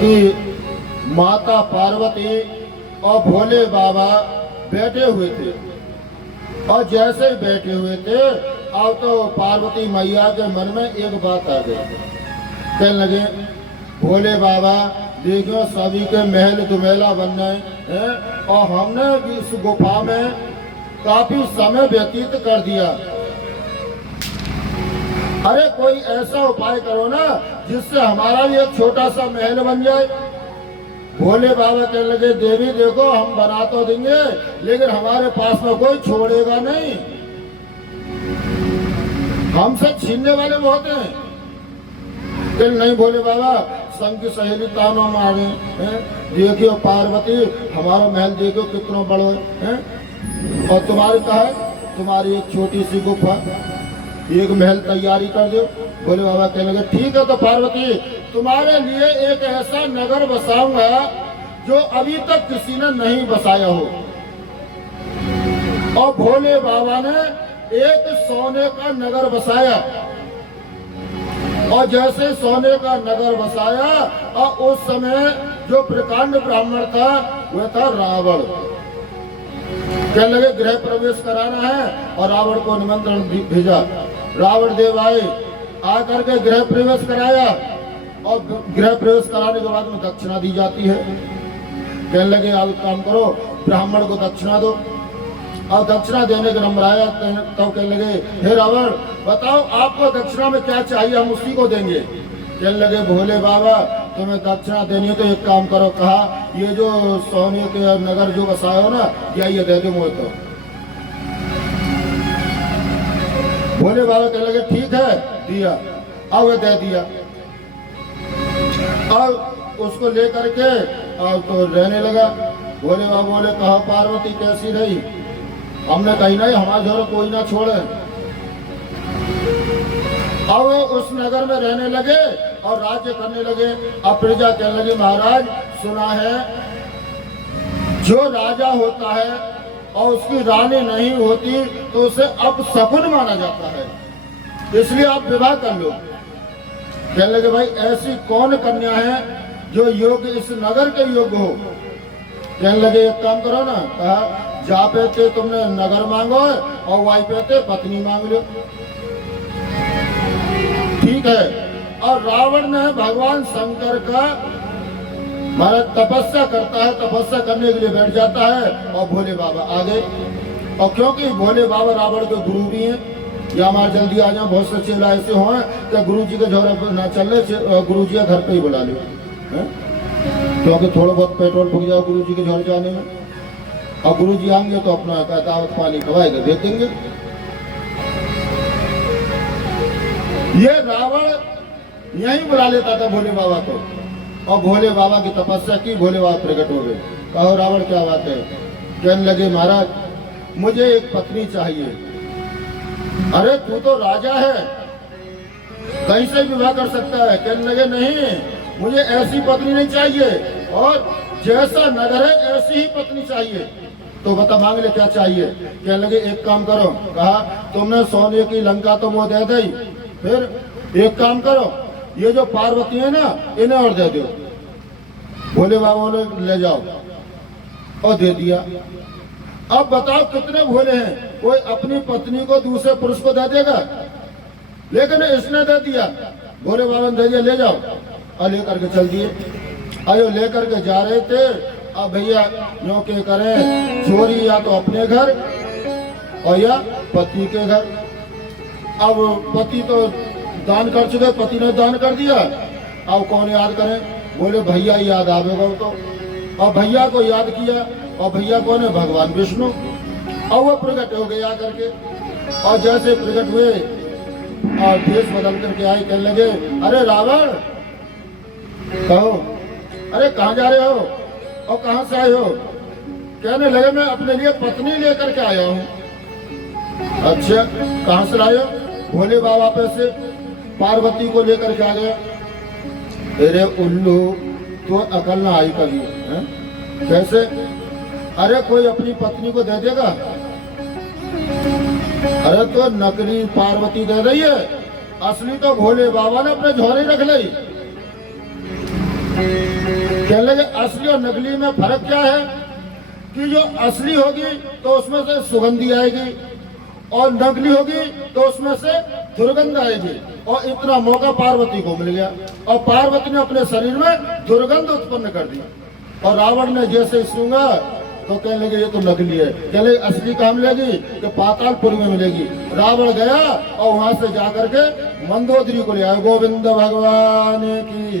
कि माता पार्वती और भोले बाबा बैठे हुए थे, और जैसे ही बैठे हुए थे अब तो पार्वती मैया के मन में एक बात आ गई। कहने लगे भोले बाबा देखो सभी के महल दुमेला बन गए हैं और हमने इस गुफा में काफी समय व्यतीत कर दिया। अरे कोई ऐसा उपाय करो ना जिससे हमारा भी एक छोटा सा महल बन जाए। भोले बाबा कहने लगे देवी देखो हम बना तो देंगे लेकिन हमारे पास में कोई छोड़ेगा नहीं, हमसे छीनने वाले बहुत हैं। कहने नहीं भोले बाबा संग की सहेली तानो मारे हैं, देखियो पार्वती हमारा महल देखो कितना बड़ा है और तुम्हारे कहा है तुम्हारी एक छोटी सी गुफा, एक महल तैयारी कर दो। भोले बाबा कहने लगे ठीक है तो पार्वती तुम्हारे लिए एक ऐसा नगर बसाऊंगा जो अभी तक किसी ने नहीं बसाया हो। और भोले बाबा ने एक सोने का नगर बसाया, और जैसे सोने का नगर बसाया और उस समय जो प्रकांड ब्राह्मण था वह था रावण। कहने लगे गृह प्रवेश कराना है और रावण को निमंत्रण भेजा। रावण देव आए, आकर के गृह प्रवेश कराया और गृह प्रवेश कराने के बाद में दक्षिणा दी जाती है। कहने लगे अब काम करो ब्राह्मण को दक्षिणा दो। और दक्षिणा देने के नंबर आया तो कहने लगे हे रावण बताओ आपको दक्षिणा में क्या चाहिए हम उसी को देंगे। कहने लगे भोले बाबा तुम्हें दक्षिणा देनी है तो एक काम करो, कहा ये जो सोने के नगर जो बसाया हो ना ये दे दो मुझे। तो भोले बाबा कहने लगे ठीक है दिया, अब वो दे दिया। अब उसको लेकर के अब तो रहने लगा। भोले बाबा बोले कहा पार्वती कैसी रही, हमने कही नहीं हमारे घर कोई ना छोड़े। अब वो उस नगर में रहने लगे और राज्य करने लगे। अब प्रजा कहने लगी महाराज सुना है जो राजा होता है और उसकी रानी नहीं होती तो उसे अपशकुन माना जाता है, इसलिए आप विवाह कर लो। कहने लगे भाई ऐसी कौन कन्या है जो योग्य इस नगर के योग्य हो। कहने लगे एक काम करो ना, कहा जा पे तुमने नगर मांगो और वाई पे पत्नी मांग लो। ठीक है। और रावण ने भगवान शंकर का महाराज तपस्या करता है, तपस्या करने के लिए बैठ जाता है और भोले बाबा आ गए। और क्योंकि भोले बाबा रावण के गुरु भी हैं, या हमारे जल्दी आ जाओ बहुत से चेला ऐसे हो कि गुरु जी के झोरे ना चल रहे गुरु जी घर पे ही बुला लो, क्योंकि थोड़ा बहुत पेट्रोल फूक जाओ गुरु जी के झोरे जाने में। और गुरु जी आएंगे तो अपना दावत पानी खवाएगा दे देंगे। ये रावण यहीं बुला लेता था भोले बाबा को, और भोले बाबा की तपस्या की, भोले बाबा प्रकट हो गए। कहो रावण क्या बात है। कहने लगे महाराज मुझे एक पत्नी चाहिए। अरे तू तो राजा है कहीं से विवाह कर सकता है। कहने लगे नहीं मुझे ऐसी पत्नी नहीं चाहिए और जैसा नगर है ऐसी ही पत्नी चाहिए। तो बता मांग ले क्या चाहिए। कहने लगे एक काम करो, कहा तुमने सोने की लंका तो वो दे दी, फिर एक काम करो ये जो पार्वती है ना इन्हें और दे दो। भोले बाबा ने ले जाओ और दे दिया। अब बताओ कितने भोले हैं, कोई अपनी पत्नी को दूसरे पुरुष को दे देगा, लेकिन इसने दे दिया। भोले बाबा ने दे दिया ले जाओ और लेकर के चल दिए। आयो लेकर के जा रहे थे। अब भैया यूं के करें चोरी या तो अपने घर और या पति के घर। अब पति तो दान कर चुके, पति ने दान कर दिया, अब कौन याद करें। बोले भैया याद आवेगा तो, और भैया को याद किया, और भैया कौन है भगवान विष्णु। और वो प्रकट हो गए आकर के, और जैसे प्रकट हुए और भेष बदल करके आए। कहने लगे अरे रावण कहो अरे कहाँ जा रहे हो और कहाँ से आए हो। कहने लगे मैं अपने लिए पत्नी लेकर के आया हूँ। अच्छा कहाँ से लाए हो। भोले बाबा पे से पार्वती को लेकर के आ गया। अरे उल्लू तो अकल ना आई कभी है? कैसे। अरे कोई अपनी पत्नी को दे देगा। अरे तो नकली पार्वती दे रही है, असली तो भोले बाबा ने अपने झोरे रख ली। कहने लगे असली और नकली में फर्क क्या है कि जो असली होगी तो उसमें से सुगंधी आएगी और नकली होगी तो उसमें से दुर्गंध आएगी। और इतना मौका पार्वती को मिल गया और पार्वती ने अपने शरीर में दुर्गंध उत्पन्न कर दी। और रावण ने जैसे सूंघा तो कहने लगे ये तो नकली है। कहने लगे असली कहाँ मिलेगी कि पातालपुर में मिलेगी। रावण गया और वहां से जाकर के मंदोदरी को ले आया। गोविंद भगवान की